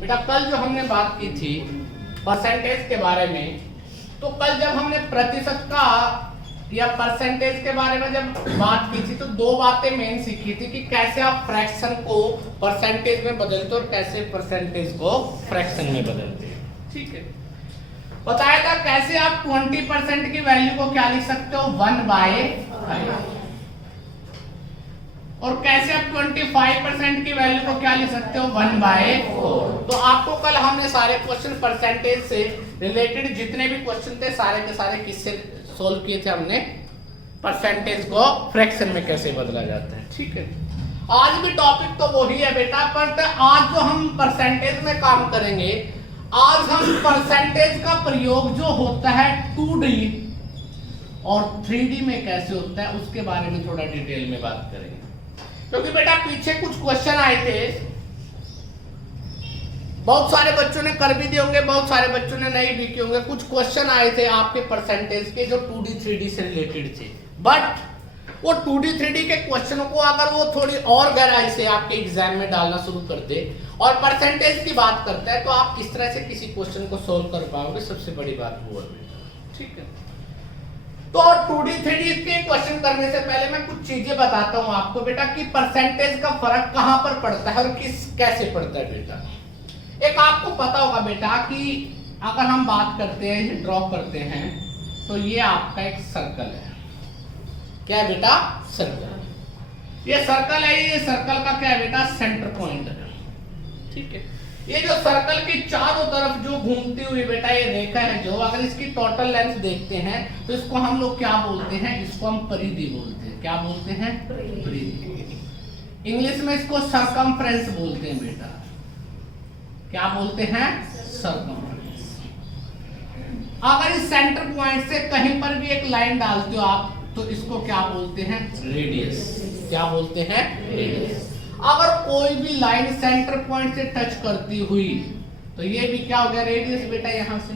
बेटा कल जो हमने बात की थी परसेंटेज के बारे में, तो कल जब हमने प्रतिशत का या परसेंटेज के बारे में जब बात की थी तो दो बातें मेन सीखी थी कि कैसे आप फ्रैक्शन को परसेंटेज में बदलते और कैसे परसेंटेज को फ्रैक्शन में बदलते हैं। ठीक है, बताया था कैसे आप 20% की वैल्यू को क्या लिख सकते हो 1/5 और कैसे आप 25% की वैल्यू को क्या लिख सकते हो 1/4। तो आपको कल हमने सारे क्वेश्चन परसेंटेज से रिलेटेड जितने भी क्वेश्चन थे सारे के सारे किससे सोल्व किए थे हमने, परसेंटेज को फ्रैक्शन में कैसे बदला जाता है। ठीक है, आज भी टॉपिक तो वही है बेटा, पर आज जो हम परसेंटेज में काम करेंगे, आज हम परसेंटेज का प्रयोग जो होता है 2D और 3D में कैसे होता है उसके बारे में थोड़ा डिटेल में बात करेंगे। क्योंकि बेटा पीछे कुछ क्वेश्चन आए थे, बहुत सारे बच्चों ने कर भी दिए होंगे, बहुत सारे बच्चों ने नहीं भी किए होंगे। कुछ क्वेश्चन आए थे आपके परसेंटेज के जो 2D 3D से रिलेटेड थे, बट वो 2D 3D के क्वेश्चनों को अगर वो थोड़ी और गहराई से आपके एग्जाम में डालना शुरू कर दे और परसेंटेज की बात करता है तो आप किस तरह से किसी क्वेश्चन को सोल्व कर पाओगे, सबसे बड़ी बात वो है। ठीक है, तो 2D 3D के क्वेश्चन करने से पहले मैं कुछ चीजें बताता हूं आपको बेटा कि परसेंटेज का फर्क कहां पर पड़ता है और कैसे पड़ता है बेटा। एक आपको पता होगा बेटा कि अगर हम बात करते हैं ड्रॉ करते हैं तो ये आपका एक सर्कल है। क्या है बेटा? सर्कल। ये सर्कल है, ये सर्कल का क्या है बेटा? सेंटर पॉइंट है। ठीक है, ये जो सर्कल के चारों तरफ जो घूमती हुई बेटा ये रेखा है, जो अगर इसकी टोटल लेंथ देखते हैं तो इसको हम लोग क्या बोलते हैं? इसको हम परिधि बोलते हैं। क्या बोलते हैं? परिधि। इंग्लिश में इसको सरकमफ्रेंस बोलते हैं बेटा। क्या बोलते हैं? सरकमफ्रेंस। अगर इस सेंटर पॉइंट से कहीं पर भी एक लाइन डालते हो आप तो इसको क्या बोलते हैं? रेडियस। क्या बोलते हैं? रेडियस। अगर कोई भी लाइन सेंटर पॉइंट से टच करती हुई तो ये भी क्या हो गया? रेडियस बेटा। यहां से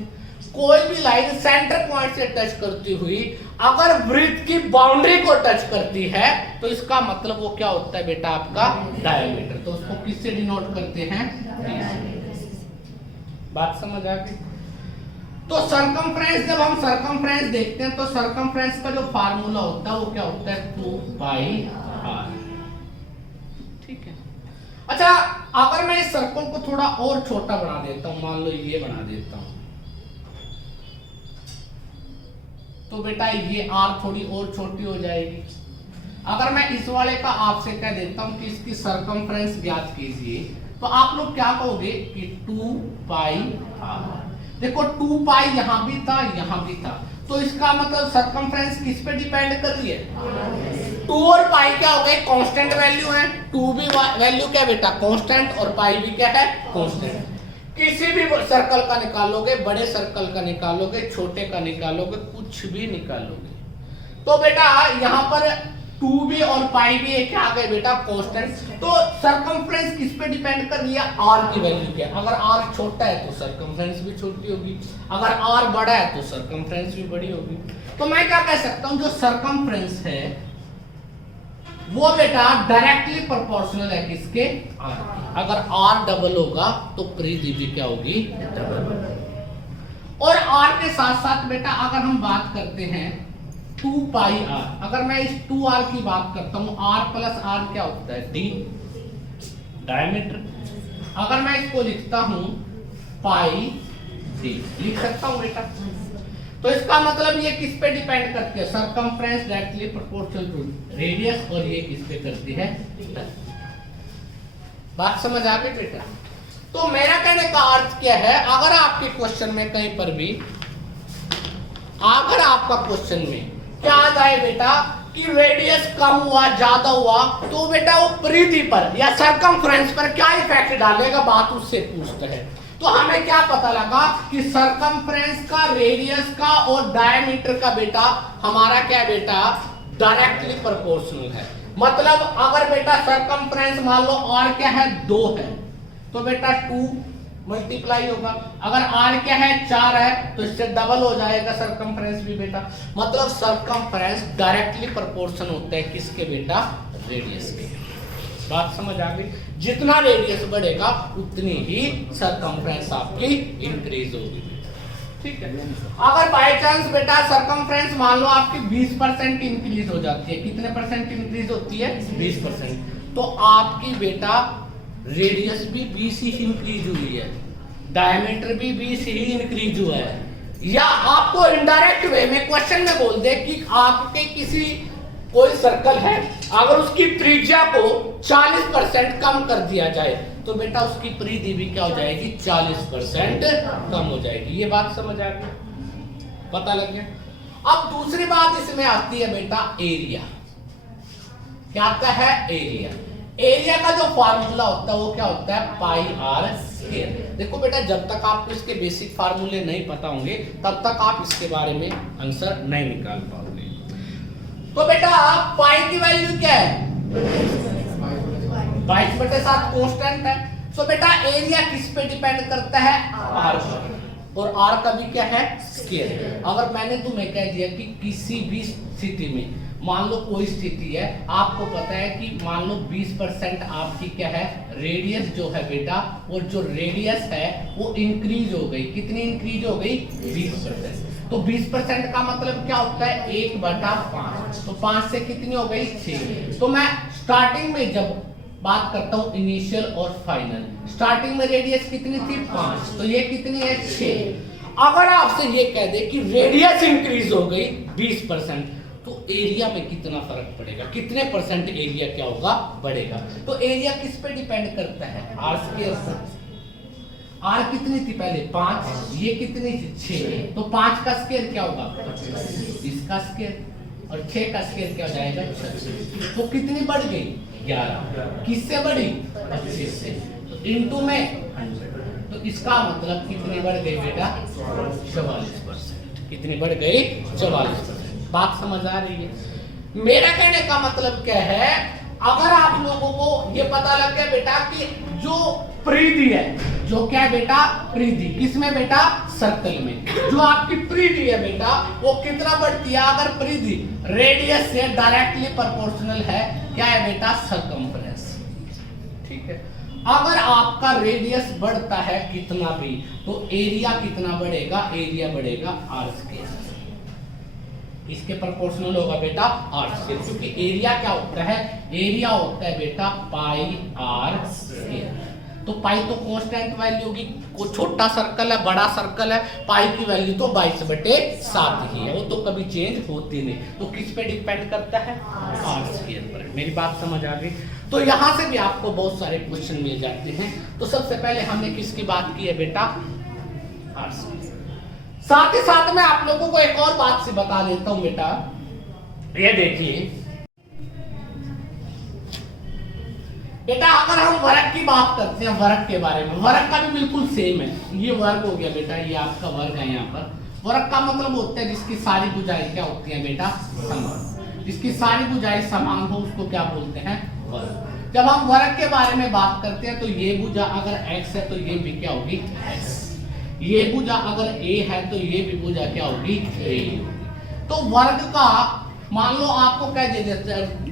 कोई भी लाइन सेंटर पॉइंट से टच करती हुई अगर वृत्त की बाउंड्री को टच करती है तो इसका मतलब वो क्या होता है बेटा? आपका डायमीटर। तो उसको किससे डिनोट करते हैं? बात समझ आ गई? तो सरकमफ्रेंस, जब हम सरकमफ्रेंस देखते हैं तो सरकमफ्रेंस का जो फार्मूला होता है वो क्या होता है? 2πr। ठीक है, अच्छा अगर मैं इस सर्कल को थोड़ा और छोटा बना देता हूं, मान लो ये बना देता हूं, तो बेटा ये r थोड़ी और छोटी हो जाएगी। अगर मैं इस वाले का आपसे कह देता हूं कि इसकी सरकमफ्रेंस ज्ञात कीजिए तो आप लोग क्या कहोगे कि 2πr। देखो 2π यहां भी था, यहां भी था, तो इसका मतलब सरकमफ्रेंस किस पे डिपेंड कर रही है? 2 और पाई क्या हो गए? कांस्टेंट वैल्यू है। 2 भी वैल्यू क्या बेटा? कांस्टेंट, और पाई भी क्या है? कांस्टेंट। किसी भी सर्कल का निकालोगे, बड़े सर्कल का निकालोगे, छोटे का निकालोगे, कुछ भी निकालोगे, तो बेटा यहाँ पर 2 भी और पाई भी एक आ गए बेटा कांस्टेंट। तो सरकमफ्रेंस किस पे डिपेंड कर रही है? r की वैल्यू क्या? अगर r छोटा है तो सरकमफ्रेंस भी छोटी होगी, अगर r बड़ा है तो सरकमफ्रेंस भी बड़ी होगी। तो मैं क्या कह सकता हूं, जो सरकमफ्रेंस है वो बेटा डायरेक्टली प्रोपोर्शनल है किसके? r। अगर r डबल होगा तो परिधि भी क्या होगी? डबल। और r के साथ साथ बेटा अगर हम बात करते हैं 2πr, अगर मैं इस 2r की बात करता हूं, r प्लस r क्या होता है? d, diameter. अगर मैं इसको लिखता हूं पाई d, लिख सकता हूं बेटा। तो इसका मतलब ये किस पे डिपेंड करती है? Circumference directly proportional to radius, और ये किस पे करती है? बात समझ आ गई बेटा? तो मेरा कहने का अर्थ क्या है, अगर आपके क्वेश्चन में कहीं पर भी अगर आपका क्वेश्चन में क्या आ जाए बेटा कि रेडियस कम हुआ, ज्यादा हुआ, तो बेटा वो परिधि पर या सरकमफ्रेंस पर क्या इफेक्ट डालेगा, बात उससे पूछता है। तो हमें क्या पता लगा कि सरकमफ्रेंस का, रेडियस का और डायमीटर का बेटा हमारा क्या है बेटा? डायरेक्टली प्रोपोर्शनल है। मतलब अगर बेटा सरकमफ्रेंस मान लो r क्या है? 2 है, तो बेटा 2 मल्टीप्लाई होगा। अगर r क्या है? 4 है, तो इससे डबल हो जाएगा सरकमफ्रेंस भी बेटा। मतलब सरकमफ्रेंस डायरेक्टली प्रोपोर्शनल होता है किसके बेटा? रेडियस के। बात समझ आ गई? जितना रेडियस बढ़ेगा उतनी ही सरकमफ्रेंस आपकी इंक्रीज होगी। ठीक है। अगर बाय चांस बेटा सरकमफ्रेंस मान लो आपकी 20% इंक्रीज हो जाती है, कितने परसेंट इंक्रीज होती है? 20%। तो आपकी बेटा रेडियस भी 20 ही इंक्रीज हुई है, डायमीटर भी 20 ही इंक्रीज हुआ है। या आपको इनडायरेक्ट वे में क्वेश्चन में बोल दे कि आपके किसी कोई सर्कल है, अगर उसकी त्रिज्या को 40% कम कर दिया जाए तो बेटा उसकी परिधि भी क्या हो जाएगी? 40% कम हो जाएगी। ये बात समझ आ गई? पता लग गया? अब दूसरी बात इसमें आती है बेटा एरिया। क्या आता है? एरिया। एरिया का जो फार्मूला होता है वो क्या होता है? पाई आर स्क्वायर। देखो बेटा जब तक आपको इसके बेसिक फार्मूले नहीं पता होंगे तब तक आप इसके बारे में आंसर नहीं निकाल पाओगे। तो बेटा पाई की वैल्यू क्या है? 22/7 कांस्टेंट है। सो बेटा एरिया किस पे डिपेंड करता है? आर पर। और आर का भी क्या है? स्क्वायर। अगर मैंने तुम्हें कह दिया कि किसी भी स्थिति में मान लो कोई स्थिति है, आपको पता है कि मान लो 20% आपकी क्या है? रेडियस जो है बेटा, वो जो रेडियस है वो इंक्रीज हो गई। कितनी इंक्रीज हो गई? 20%। तो 20% का मतलब क्या होता है? 1/5। तो 5 से कितनी हो गई? 6। तो मैं स्टार्टिंग में जब बात करता हूं इनिशियल और फाइनल, स्टार्टिंग में रेडियस कितनी थी? 5। तो ये कितनी है? 6। अगर आपसे ये कह दे कि रेडियस इंक्रीज हो गई 20%, तो एरिया में कितना फर्क पड़ेगा? कितने परसेंट एरिया क्या होगा? बढ़ेगा। तो एरिया किस पे डिपेंड करता है? आर स्क्वायर पर। आर कितनी थी पहले? 5। ये कितनी थी? 6। तो 5 का स्क्वायर क्या होगा? 25। इसका स्क्वायर और 6 का स्क्वायर क्या हो जाएगा? 26। तो कितनी बढ़ गई? 11। किससे बढ़ी? 25 से। तो इनटू में 100। तो इसका मतलब कितनी बढ़ गई बेटा? 44%। कितनी बढ़ गई? 44%। बात समझ आ रही है? मेरा कहने का मतलब क्या है, अगर आप लोगों को ये पता लग गया बेटा कि जो परिधि है, जो क्या है बेटा? परिधि किसमें बेटा? सर्कल में। जो आपकी परिधि है बेटा वो कितना बढ़ती है? अगर परिधि रेडियस से डायरेक्टली प्रोपोर्शनल है, क्या है बेटा? सरकमफ्रेंस। ठीक है। अगर आपका रेडियस बढ़ता है कितना भी, तो एरिया कितना बढ़ेगा? एरिया बढ़ेगा आर स्क्वायर। इसके प्रोपोर्शनल होगा बेटा आर स्क्वायर, क्योंकि एरिया क्या होता है? एरिया होता है बेटा पाई आर स्क्वायर। तो पाई तो कांस्टेंट वैल्यू होगी, को छोटा सर्कल है, बड़ा सर्कल है, पाई की वैल्यू तो 22/7 ही है, वो तो कभी चेंज होती नहीं। तो किस पे डिपेंड करता है? आर स्क्वायर पर। मेरी बात समझ आ गई? तो यहां से भी आपको बहुत सारे क्वेश्चन मिल जाते हैं। तो सबसे पहले हमने किसकी बात की है बेटा? R square. साथ ही साथ में आप लोगों को एक और बात से बता देता हूं बेटा, ये देखिए बेटा, अगर हम वर्ग की बात करते हैं, वर्ग के बारे में, वर्ग का भी बिल्कुल सेम है। ये वर्ग हो गया बेटा, ये आपका वर्ग है। यहाँ पर वर्ग का मतलब होता है जिसकी सारी भुजाएं क्या होती हैं बेटा? समान। जिसकी सारी भुजाएं समान हो उसको क्या बोलते हैं? वर्ग। जब हम वर्ग के बारे में बात करते हैं तो ये भुजा अगर x है तो ये भी क्या होगी? x। ये भुजा अगर a है तो ये भी भुजा क्या होगी? a। तो वर्ग का मान लो आपको क्या दे देते हैं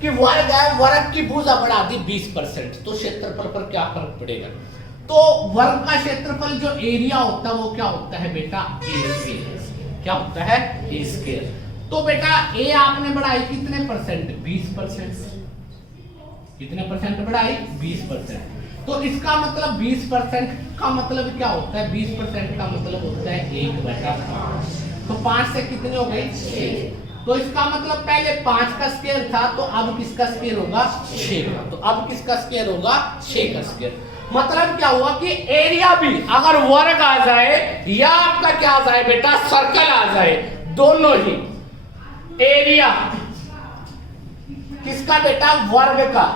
कि वर्ग है, वर्ग की भुजा बढ़ा दी 20%, तो क्षेत्रफल पर क्या फर्क पड़ेगा? तो वर्ग का क्षेत्रफल जो एरिया होता है वो क्या होता है बेटा? a square. क्या होता है? a square. तो बेटा a आपने बढ़ाई कितने परसेंट? 20%। कितने परसेंट बढ़ाई? 20%। तो इसका मतलब 20% का मतलब क्या होता है? 20% का मतलब होता है 1/5। तो 5 से कितने हो गए? 6। तो इसका मतलब पहले 5 का स्क्वायर था, तो अब किसका स्क्वायर होगा? 6 का। तो अब किसका स्क्वायर होगा? 6 का स्क्वायर। मतलब क्या हुआ कि एरिया भी अगर वर्ग आ जाए या आपका क्या आ जाए बेटा? सर्कल आ जाए, दोनों ही एरिया किसका बेटा? वर्ग का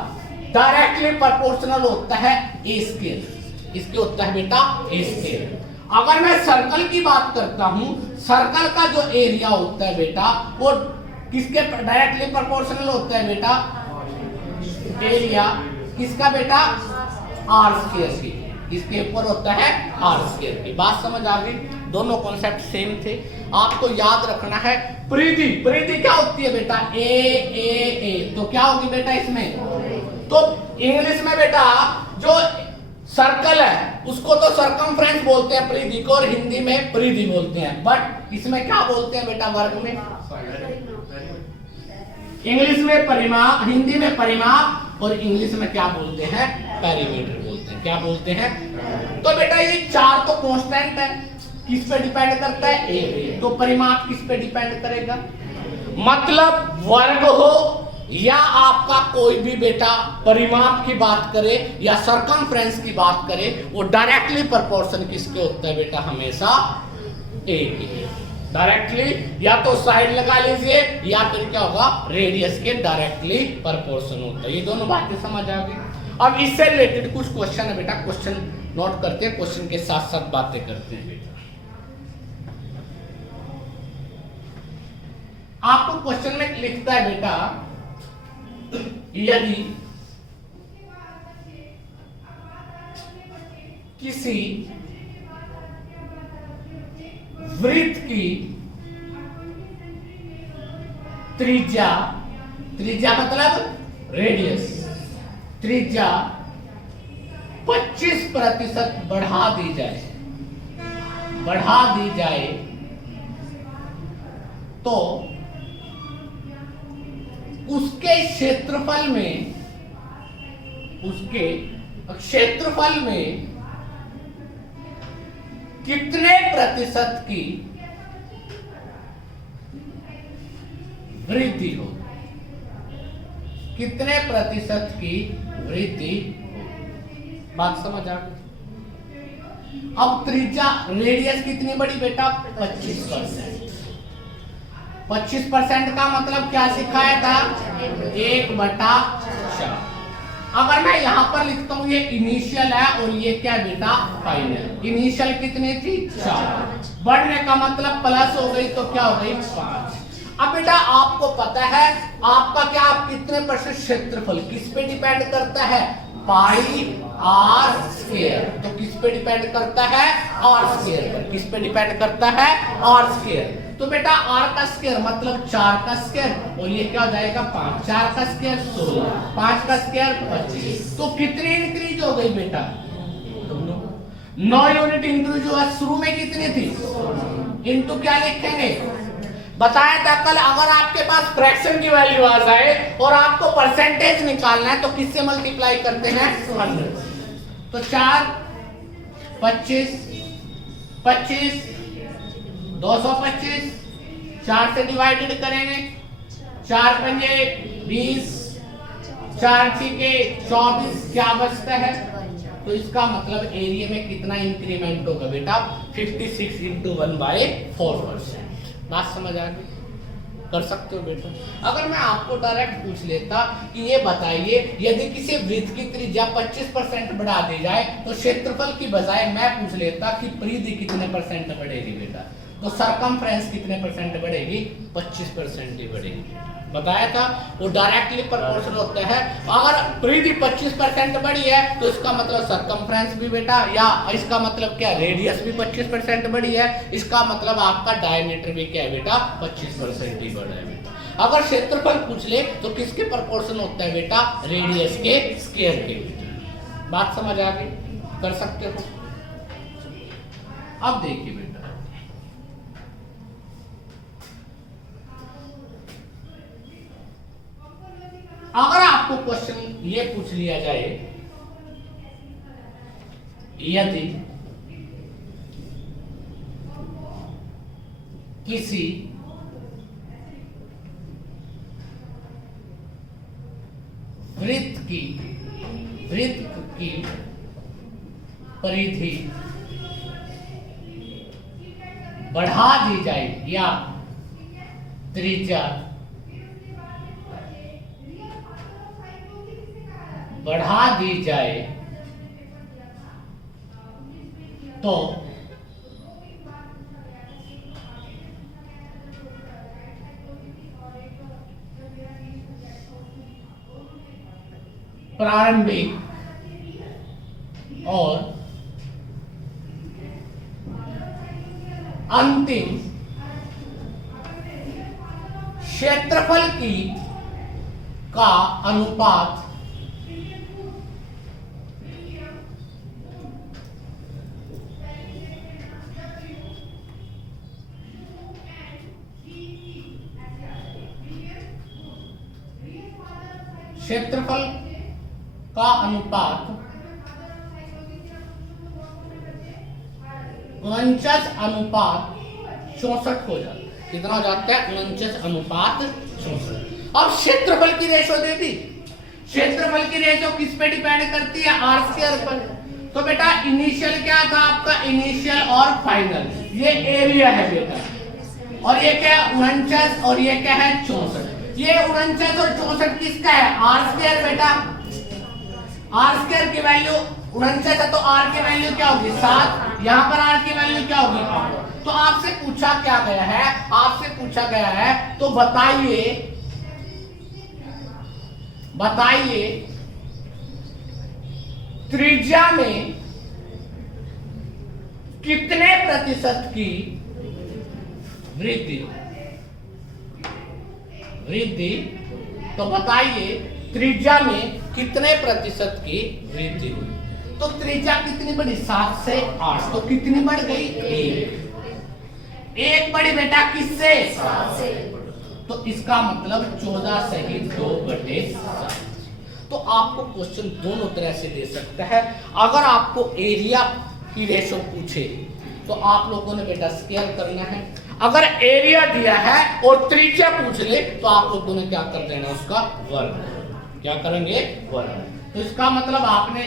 डायरेक्टली प्रोपोर्शनल होता है ए स्क्वायर। इसके होता है बेटा ए स्क्वायर। अगर मैं सर्कल की बात करता हूं, सर्कल का जो एरिया होता है बेटा वो किसके डायरेक्टली प्रोपोर्शनल होता है बेटा? एरिया किसका बेटा? आर स्क्वायर की। इसके ऊपर होता है आर स्क्वायर की। बात समझ आ गई? दोनों कॉन्सेप्ट सेम थे। आपको याद रखना है परिधि। परिधि क्या होती है बेटा? ए ए ए। तो क्या होगी बेटा इसमें? तो इंग्लिश में बेटा जो सर्कल है उसको तो सरकमफ्रेंस बोलते हैं परिधि को, और हिंदी में परिधि बोलते हैं, बट इसमें क्या बोलते हैं बेटा वर्ग में? इंग्लिश में परिमाप, हिंदी में परिमाप, और इंग्लिश में क्या बोलते हैं? पेरीमीटर बोलते हैं। क्या बोलते हैं? तो बेटा ये चार तो कांस्टेंट है, किस पे डिपेंड करता है? ए पे। तो परिमाप किस पे डिपेंड करेगा? मतलब वर्ग हो या आपका कोई भी बेटा परिमाप की बात करे या सरकमफ्रेंस की बात करे, वो डायरेक्टली प्रोपोर्शन किसके होता है बेटा? हमेशा ए के। डायरेक्टली या तो साइड लगा लीजिए या फिर क्या होगा? रेडियस के डायरेक्टली प्रोपोर्शन होता है। ये दोनों बातें समझ आ गई। अब इससे रिलेटेड कुछ क्वेश्चन है बेटा, क्वेश्चन नोट करते हैं, क्वेश्चन के साथ साथ बातें करते हैं बेटा। आपको क्वेश्चन में लिखता है बेटा, यदि किसी वृत्त की त्रिज्या, त्रिज्या मतलब रेडियस, त्रिज्या 25% बढ़ा दी जाए, बढ़ा दी जाए, तो उसके क्षेत्रफल में, उसके क्षेत्रफल में कितने प्रतिशत की वृद्धि हो? कितने प्रतिशत की वृद्धि हो? बात समझ आ गई? अब त्रिज्या, रेडियस कितनी बड़ी बेटा? 25%। 25% का मतलब क्या सिखाया था? 1/4। अगर मैं यहां पर लिखता हूं ये इनिशियल है और ये क्या बेटा? फाइनल। इनिशियल कितनी थी? 4। बढ़ने का मतलब प्लस हो गई तो क्या हो गई? 5। अब बेटा आपको पता है आपका क्या, आप कितने परसेंट क्षेत्रफल किस पे डिपेंड करता है? पाई आर स्क्वायर। तो किस पे डिपेंड करता है? आर स्क्वायर पर। किस पे डिपेंड करता है? R square. तो बेटा आर का स्क्वायर मतलब 4 का स्क्वायर, और ये क्या हो जाएगा? 5। 4 का स्क्वायर 16, 5 का स्क्वायर 25। तो कितनी इंक्रीज हो गई बेटा? 9 यूनिट इंक्रीज हुआ। शुरू में कितनी थी? इनटू क्या लिखेंगे? बताया था कल, अगर आपके पास फ्रैक्शन की वैल्यू आ जाए और आपको परसेंटेज निकालना है तो किससे मल्टीप्लाई करते हैं? 100। तो 4 25 25 225, 4 से डिवाइडेड करेंगे, 4 पंजे 20, 4 छीके 24, क्या बचता है? तो इसका मतलब एरिया में कितना इंक्रीमेंट होगा बेटा? 56 × 1/4%। बात समझ आ गई? कर सकते हो बेटा। अगर मैं आपको डायरेक्ट पूछ लेता कि ये बताइए यदि किसी वृत्त की त्रिज्या 25% बढ़ा दी जाए तो क्षेत्रफल की बजाय मैं पूछ लेता कि परिधि कितने परसेंट बढ़ेगी बेटा? तो सरकमफ्रेंस कितने परसेंट बढ़ेगी? 25% ही बढ़ेगी। बताया था वो डायरेक्टली प्रोपोर्शनल होता है। अगर परिधि 25% बढ़ी है तो इसका मतलब सरकमफ्रेंस भी बेटा, या इसका मतलब क्या? रेडियस भी 25% बढ़ी है। इसका मतलब आपका डायमीटर भी क्या है बेटा? 25% ही बढ़ा है बेटा। अगर क्षेत्रफल पूछ ले तो किसके प्रोपोर्शन होता है बेटा? रेडियस के स्क्वायर के। बात समझ आ गई? कर सकते हो। अब देखिए बेटा, अगर आपको क्वेश्चन ये पूछ लिया जाए, यदि किसी वृत्त की परिधि बढ़ा दी जाए या त्रिज्या बढ़ा दी जाए तो प्रारंभिक और अंतिम क्षेत्रफल का अनुपात क्षेत्रफल का अनुपात 49:64 हो जाता है। कितना हो जाता है? 49:64। अब क्षेत्रफल की रेशो दे दी। क्षेत्रफल की रेशो किस पे डिपेंड करती है? आर स्क्वायर पर। तो बेटा इनिशियल क्या था आपका? इनिशियल और फाइनल, ये एरिया है बेटा। और ये क्या है? 49 और ये क्या है? 64। ये 49 और 64 किसका है? आर स्क्वायर बेटा। आर स्क्वायर की वैल्यू 49 है तो आर की वैल्यू क्या होगी? 7। यहाँ पर आर की वैल्यू क्या होगी? 8। तो आपसे पूछा क्या गया है? आपसे पूछा गया है तो बताइए त्रिज्या में कितने प्रतिशत की वृद्धि? तो बताइए त्रिज्या में कितने प्रतिशत की वृद्धि हुई? तो त्रिज्या कितनी बढ़ी? 7 से 8। तो कितनी बढ़ गई? 1 बढ़ी बेटा किससे? 7 से। तो इसका मतलब 14 सही 2/7। तो आपको क्वेश्चन दोनों तरह से दे सकता है। अगर आपको एरिया की रेशो पूछे तो आप लोगों ने बेटा स्क्वायर करना है। अगर एरिया दिया है और त्रिज्या पूछ ले तो आप लोगों ने क्या कर देना? उसका वर्ग। क्या करेंगे? वर्ग। तो इसका मतलब आपने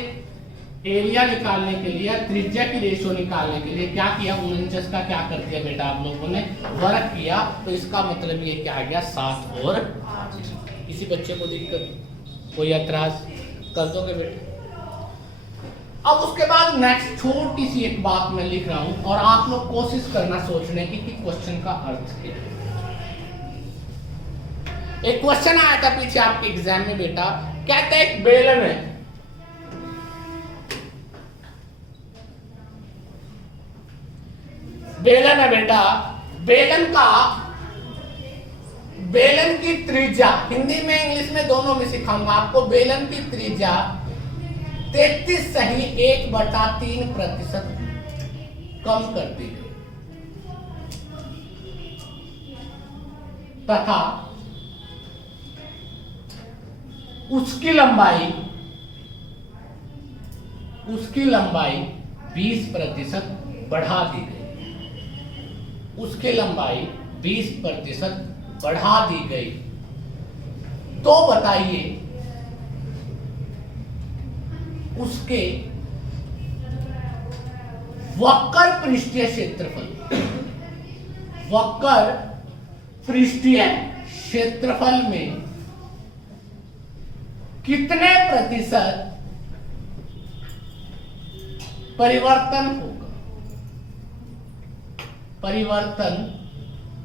एरिया निकालने के लिए, त्रिज्या की रेशो निकालने के लिए क्या किया? 49 का क्या कर दिया बेटा आप लोगों ने? वर्ग किया। तो इसका मतलब ये क्या आ गया? 7 और 8। किसी बच्चे को दिक्कत, कोई ऐतराज? कर दोगे बेटा? अब उसके बाद नेक्स्ट छोटी सी एक बात मैं लिख रहा हूं और आप लोग कोशिश करना सोचने की कि क्वेश्चन का अर्थ क्या है। एक क्वेश्चन आया था पीछे आपके एग्जाम में बेटा, कहता है एक बेलन है, बेलन है बेटा, बेलन की त्रिज्या, हिंदी में इंग्लिश में दोनों में सिखाऊंगा आपको। बेलन की त्रिज्या 33 सही 1/3% कम कर दी गई तथा उसकी लंबाई 20% बढ़ा दी गई। उसकी लंबाई 20% बढ़ा दी गई। तो बताइए उसके वक्र पृष्ठीय क्षेत्रफल में कितने प्रतिशत परिवर्तन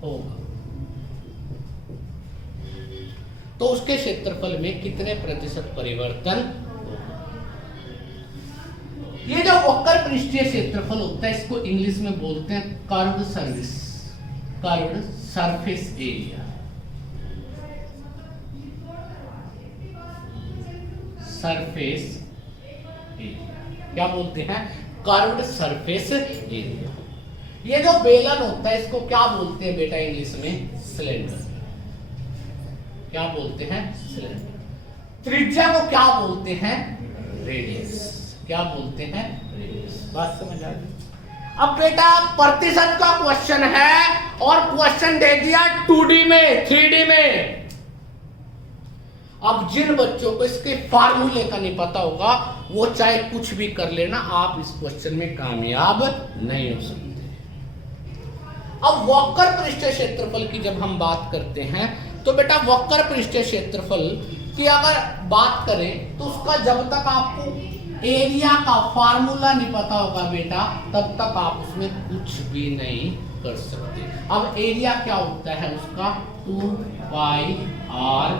होगा? तो उसके क्षेत्रफल में कितने प्रतिशत परिवर्तन होगा? ये जो वक्र पृष्ठीय क्षेत्रफल होता है इसको इंग्लिश में बोलते हैं कर्व्ड सरफेस एरिया। क्या बोलते हैं? Curved surface area. ये जो बेलन होता है इसको क्या बोलते हैं बेटा इंग्लिश में? सिलेंडर। क्या बोलते हैं? सिलेंडर। त्रिज्या को क्या बोलते हैं? रेडियस। क्या बोलते हैं? रेडियस। बात समझ आ गई? अब बेटा प्रतिशत का क्वेश्चन है और क्वेश्चन दे दिया 2D में, 3D में। अब जिन बच्चों को इसके फार्मूले का नहीं पता होगा वो चाहे कुछ भी कर लेना, आप इस क्वेश्चन में कामयाब नहीं हो सकते। अब वक्र पृष्ठीय क्षेत्रफल की जब हम बात करते हैं तो बेटा वक्र पृष्ठीय क्षेत्रफल की अगर बात करें तो उसका जब तक आपको एरिया का फार्मूला नहीं पता होगा बेटा तब तक आप उसमें कुछ भी नहीं कर सकते। अब एरिया क्या होता है उसका? 2πr।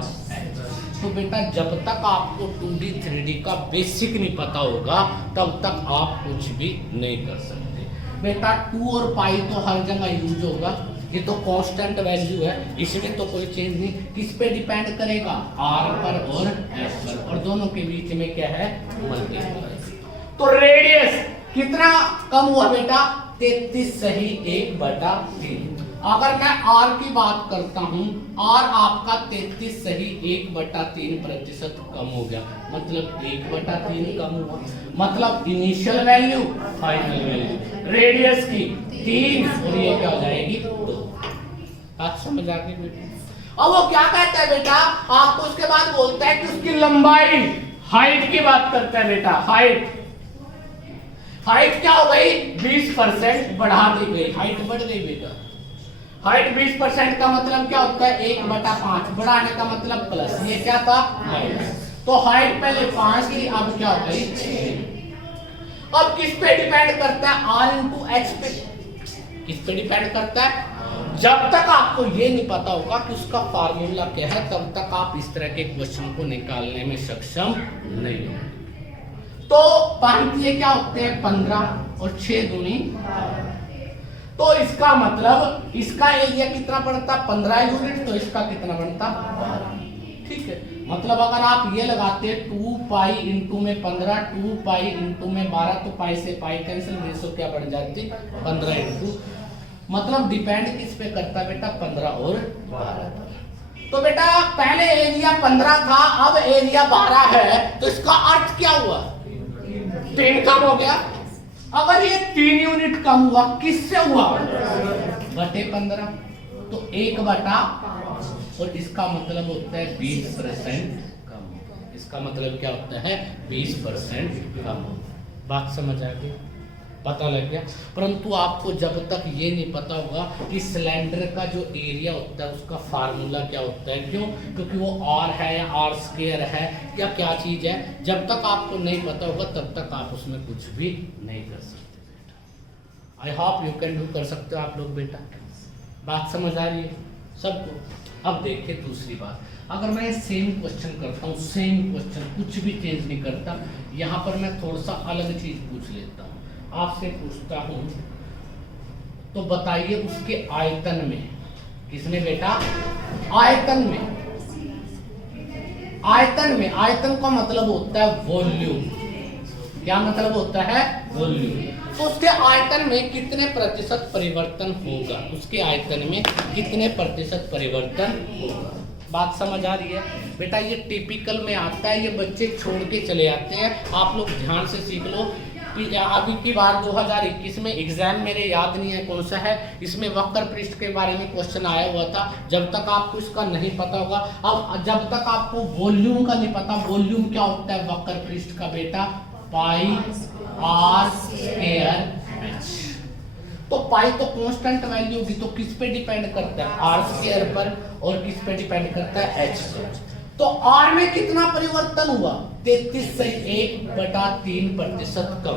तो बेटा जब तक आपको 2D 3D का बेसिक नहीं पता होगा तब तक आप कुछ भी नहीं कर सकते। बेटा 2 और पाई तो हर जगह यूज होगा, ये तो कांस्टेंट वैल्यू है, इसमें तो कोई चेंज नहीं। किस पे डिपेंड करेगा? r पर और s पर, और दोनों के बीच में क्या है? मल्टीप्लाई। तो रेडियस कितना कम हुआ बेटा? 33 सही 1/3। अगर मैं आर की बात करता हूं, आर आपका 33 सही 1/3% कम हो गया, मतलब 1/3 कम हुआ, मतलब initial value final value radius की 3 और ये क्या हो जाएगी 2। बात समझ आ गई बेटा। अब वो क्या कहता है बेटा, आपको उसके बाद बोलता है कि उसकी लंबाई, हाइट की बात करता है बेटा। हाइट क्या हो गई 20% बढ़ा दी गई, हाइट बढ़ गई बेटा। हाइट 20% का मतलब क्या होता है 1/5, बढ़ाने का मतलब प्लस, ये क्या था माइनस। तो हाइट पहले 5 थी, अब क्या हो गई 6। अब किस पे डिपेंड करता है, आर इंटू एच पे। किस पे डिपेंड करता है, जब तक आपको ये नहीं पता होगा कि उसका फार्मूला क्या है, तब तक आप इस तरह के क्वेश्चन को निकालने में सक्षम नहीं हो। तो 5 क्या होते हैं 15 और 6 दूनी, तो इसका मतलब इसका एरिया कितना पड़ता 15 यूनिट, तो इसका कितना बनता 12। ठीक है, मतलब अगर आप ये लगाते 2 पाई इंटू में 15, 2 पाई इंटू में 12, तो पाई से पाई कैंसिल, रेशो क्या बन जाती 15 इंटू, मतलब डिपेंड किस पे करता बेटा 15 और 12। तो बेटा पहले एरिया 15 था, अब एरिया 12 है, तो इसका अर्थ क्या हुआ 3 कम हो गया। अगर ये 3 यूनिट कम हुआ, किससे हुआ बटे 15, तो 1/, और इसका मतलब होता है 20% कम। इसका मतलब क्या होता है 20% कम। बात समझ आ गई, पता लग गया। परंतु आपको जब तक ये नहीं पता होगा कि सिलेंडर का जो एरिया होता है उसका फार्मूला क्या होता है, क्यों, क्योंकि वो आर है या आर स्क्वायर है या क्या चीज है, जब तक आपको नहीं पता होगा तब तक आप उसमें कुछ भी नहीं कर सकते बेटा। I hope you can do, कर सकते हो आप लोग बेटा। बात समझ आ रही है सबको। अब देखिए दूसरी बात, अगर मैं सेम क्वेश्चन करता हूँ, सेम क्वेश्चन कुछ भी चेंज नहीं करता, यहाँ पर मैं थोड़ा सा अलग चीज पूछ लेता हूँ, आपसे पूछता हूं, तो बताइए उसके आयतन में, किसने बेटा आयतन में, आयतन का मतलब होता है वॉल्यूम। क्या मतलब होता है वॉल्यूम। तो उसके आयतन में कितने प्रतिशत परिवर्तन होगा, उसके आयतन में कितने प्रतिशत परिवर्तन होगा। बात समझ आ रही है बेटा। ये टिपिकल में आता है, ये बच्चे छोड़ के चले जाते हैं, आप लोग ध्यान से सीख लो। अभी की बार 2021 में एग्जाम मेरे याद नहीं है कौन सा है, इसमें वक्र पृष्ठ के बारे में क्वेश्चन आया हुआ था। जब तक आपको इसका नहीं पता होगा, अब जब तक आपको वॉल्यूम का नहीं पता, वॉल्यूम क्या होता है वक्र पृष्ठ का बेटा पाई आर स्क्वायर एच। तो पाई तो कांस्टेंट वैल्यू होगी, तो किस पे डिपेंड करता है आर स्क्वायर पर, और किस पे डिपेंड करता है एच पर। तो आर में कितना परिवर्तन हुआ 33 से 1/3% कम।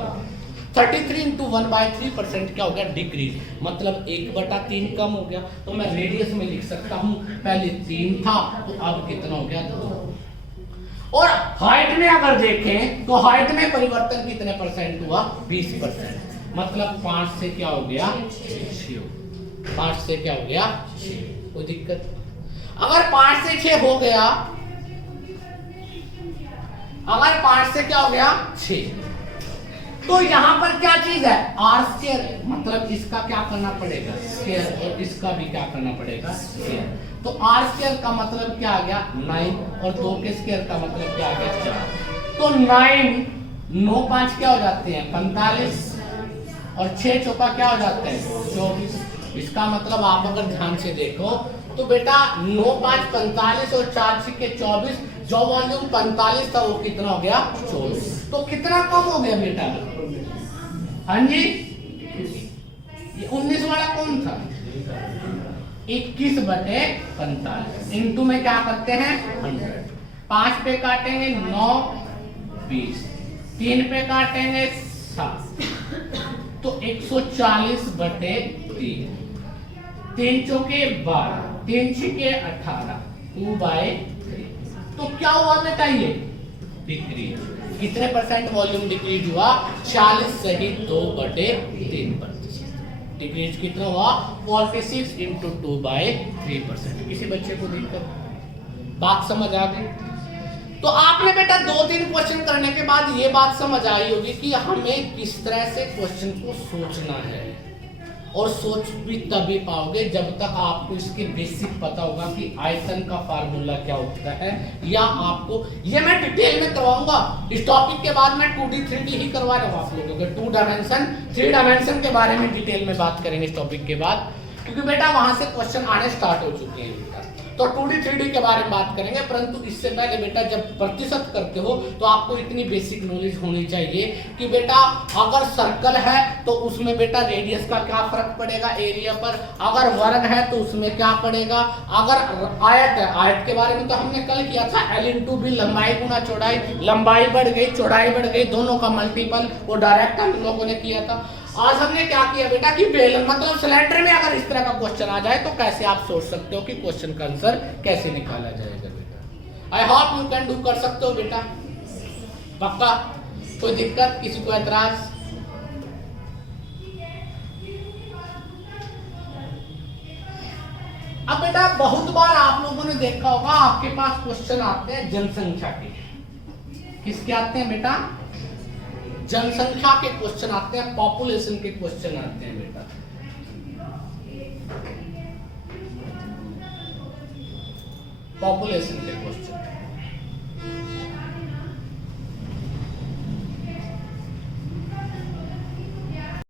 33 इंटू 1/3% क्या हो गया डिक्रीज, मतलब 1/3 कम हो गया। तो मैं रेडियस में लिख सकता हूं, पहले 3 था तो अब कितना हो गया 2। और हाइट में अगर देखें तो हाइट में परिवर्तन कितने परसेंट हुआ 20%, मतलब 5 से क्या हो गया 6, 5 से क्या हो गया 6। कोई दिक्कत, अगर 5 से 6 हो गया, अगर 5 से क्या हो गया 6, तो यहां पर क्या चीज है आर स्क्वायर, मतलब इसका क्या करना पड़ेगा स्क्वायर, और इसका भी क्या करना पड़ेगा स्क्वायर। तो आर स्क्वायर का मतलब क्या आ गया 9, और 2 के स्क्वायर का मतलब क्या आ गया 4। तो 9 5 क्या हो जाते हैं 45, और 6 चौका क्या हो जाते हैं 24। इसका मतलब आप अगर ध्यान से देखो तो बेटा 9 5 45 और 4 6 24, जो वॉल्यूम 45 था वो कितना हो गया 24। तो कितना कम हो गया बेटा, हाँ जी ये 19 वाला कौन था 21/45 इंटू में क्या करते हैं 100। 5 पे काटेंगे 9 20, 3 पे काटेंगे 7, तो 140/3, 3 चौके 12, 3 छके 18, 2/3। तो क्या हुआ बेटा ये डिक्रीज, कितने परसेंट वॉल्यूम डिक्रीज हुआ 40 सहित 2/3%। डिक्रीज कितना हुआ 46 इंटू 2/3%। किसी बच्चे को दिक्कत, बात समझ आ गई। तो आपने बेटा 2-3 क्वेश्चन करने के बाद ये बात समझ आई होगी कि हमें किस तरह से क्वेश्चन को सोचना है। और सोच भी तभी पाओगे जब तक आपको इसके बेसिक पता होगा कि आयतन का फार्मूला क्या होता है, या आपको ये मैं डिटेल में करवाऊंगा इस टॉपिक के बाद। मैं 2D 3D ही करवा रहा हूँ आप लोगों को, 2 डायमेंशन 3 डायमेंशन के बारे में डिटेल में बात करेंगे इस टॉपिक के बाद, क्योंकि बेटा वहां से क्वेश्चन आने स्टार्ट हो चुके हैं बेटा। तो 2D 3D के बारे में बात करेंगे, परंतु इससे पहले बेटा जब प्रतिशत करते हो तो आपको इतनी बेसिक नॉलेज होनी चाहिए कि बेटा अगर सर्कल है तो उसमें बेटा रेडियस का क्या फर्क पड़ेगा एरिया पर, अगर वर्ग है तो उसमें क्या पड़ेगा, अगर आयत है, आयत के बारे में तो हमने कल किया था L/B, लंबाई गुना चौड़ाई, लंबाई बढ़ गई चौड़ाई बढ़ गई, दोनों का मल्टीपल, वो डायरेक्ट हम लोगों ने किया था। आज हमने क्या किया बेटा कि बेलन मतलब सिलेंडर में अगर इस तरह का क्वेश्चन आ जाए तो कैसे आप सोच सकते हो कि क्वेश्चन का आंसर कैसे निकाला जाएगा बेटा। I hope you can do, कर सकते हो बेटा, पक्का? कोई दिक्कत, किसी को एतराज? अब बेटा बहुत बार आप लोगों ने देखा होगा आपके पास क्वेश्चन आते हैं जनसंख्या के। किसके आते हैं बेटा? जनसंख्या के क्वेश्चन आते हैं, पॉपुलेशन के क्वेश्चन आते हैं बेटा। पॉपुलेशन के क्वेश्चन